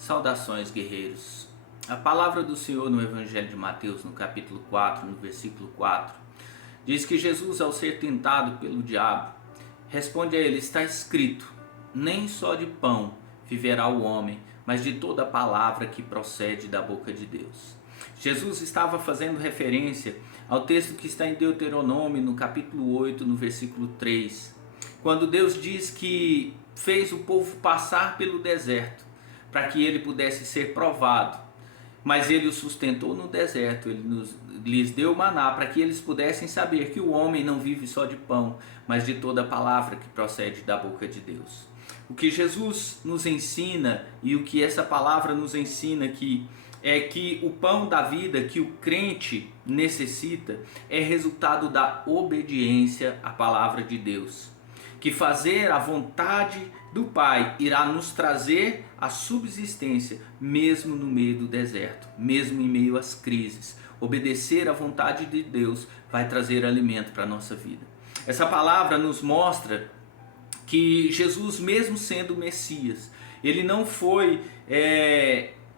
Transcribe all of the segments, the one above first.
Saudações, guerreiros. A palavra do Senhor no Evangelho de Mateus, no capítulo 4, no versículo 4, diz que Jesus, ao ser tentado pelo diabo, responde a ele: está escrito, nem só de pão viverá o homem, mas de toda palavra que procede da boca de Deus. Jesus estava fazendo referência ao texto que está em Deuteronômio, no capítulo 8, no versículo 3, quando Deus diz que fez o povo passar pelo deserto para que ele pudesse ser provado, mas ele os sustentou no deserto, ele lhes deu maná para que eles pudessem saber que o homem não vive só de pão, mas de toda palavra que procede da boca de Deus. O que Jesus nos ensina e o que essa palavra nos ensina aqui é que o pão da vida que o crente necessita é resultado da obediência à palavra de Deus. Que fazer a vontade do Pai irá nos trazer a subsistência, mesmo no meio do deserto, mesmo em meio às crises. Obedecer à vontade de Deus vai trazer alimento para a nossa vida. Essa palavra nos mostra que Jesus, mesmo sendo o Messias, ele não foi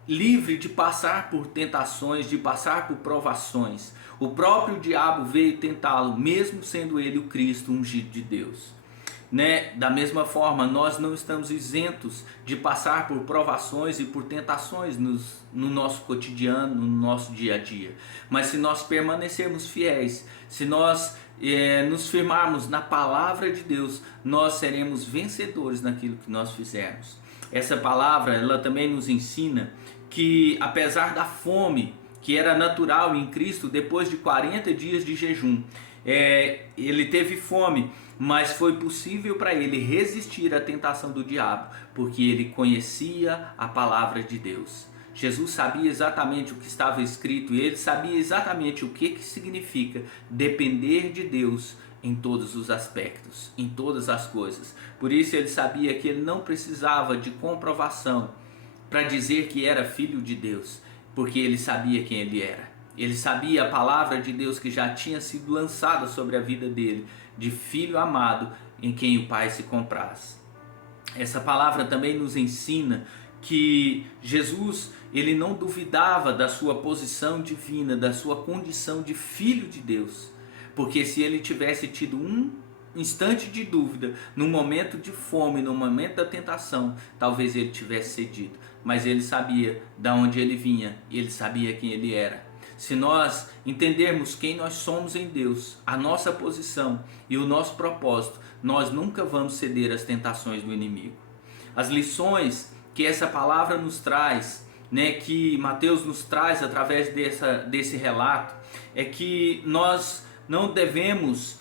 livre de passar por tentações, de passar por provações. O próprio diabo veio tentá-lo, mesmo sendo ele o Cristo ungido de Deus. Da mesma forma, nós não estamos isentos de passar por provações e por tentações no nosso cotidiano, no nosso dia a dia. Mas se nós permanecermos fiéis, se nós nos firmarmos na palavra de Deus, nós seremos vencedores naquilo que nós fizermos. Essa palavra, ela também nos ensina que, apesar da fome que era natural em Cristo, depois de 40 dias de jejum, ele teve fome, mas foi possível para ele resistir à tentação do diabo, porque ele conhecia a palavra de Deus. Jesus sabia exatamente o que estava escrito e ele sabia exatamente o que significa depender de Deus em todos os aspectos, em todas as coisas. Por isso ele sabia que ele não precisava de comprovação para dizer que era filho de Deus, porque ele sabia quem ele era. Ele sabia a palavra de Deus que já tinha sido lançada sobre a vida dele, de filho amado em quem o Pai se compraz. Essa palavra também nos ensina que Jesus, ele não duvidava da sua posição divina, da sua condição de filho de Deus, porque se ele tivesse tido um instante de dúvida, no momento de fome, no momento da tentação, talvez ele tivesse cedido, mas ele sabia de onde ele vinha, ele sabia quem ele era. Se nós entendermos quem nós somos em Deus, a nossa posição e o nosso propósito, nós nunca vamos ceder às tentações do inimigo. As lições que essa palavra nos traz, que Mateus nos traz através desse relato, é que nós não devemos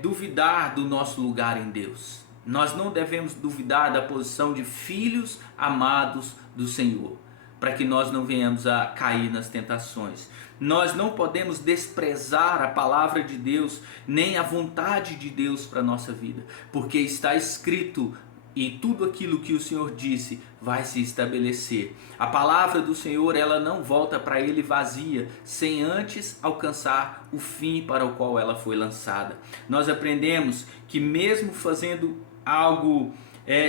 duvidar do nosso lugar em Deus. Nós não devemos duvidar da posição de filhos amados do Senhor, para que nós não venhamos a cair nas tentações. Nós não podemos desprezar a palavra de Deus, nem a vontade de Deus para a nossa vida, porque está escrito, e tudo aquilo que o Senhor disse vai se estabelecer. A palavra do Senhor, ela não volta para Ele vazia, sem antes alcançar o fim para o qual ela foi lançada. Nós aprendemos que mesmo fazendo algo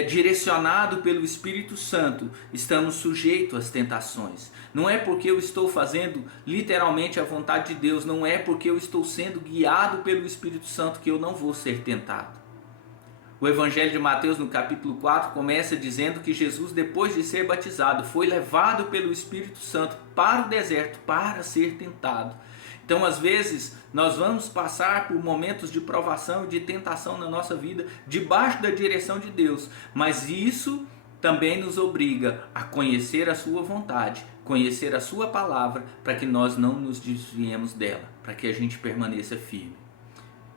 direcionado pelo Espírito Santo, estamos sujeitos às tentações. Não é porque eu estou fazendo literalmente a vontade de Deus, não é porque eu estou sendo guiado pelo Espírito Santo que eu não vou ser tentado. O Evangelho de Mateus, no capítulo 4, começa dizendo que Jesus, depois de ser batizado, foi levado pelo Espírito Santo para o deserto para ser tentado. Então, às vezes, nós vamos passar por momentos de provação e de tentação na nossa vida, debaixo da direção de Deus. Mas isso também nos obriga a conhecer a sua vontade, conhecer a sua palavra, para que nós não nos desviemos dela, para que a gente permaneça firme.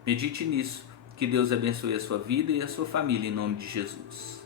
Medite nisso. Que Deus abençoe a sua vida e a sua família em nome de Jesus.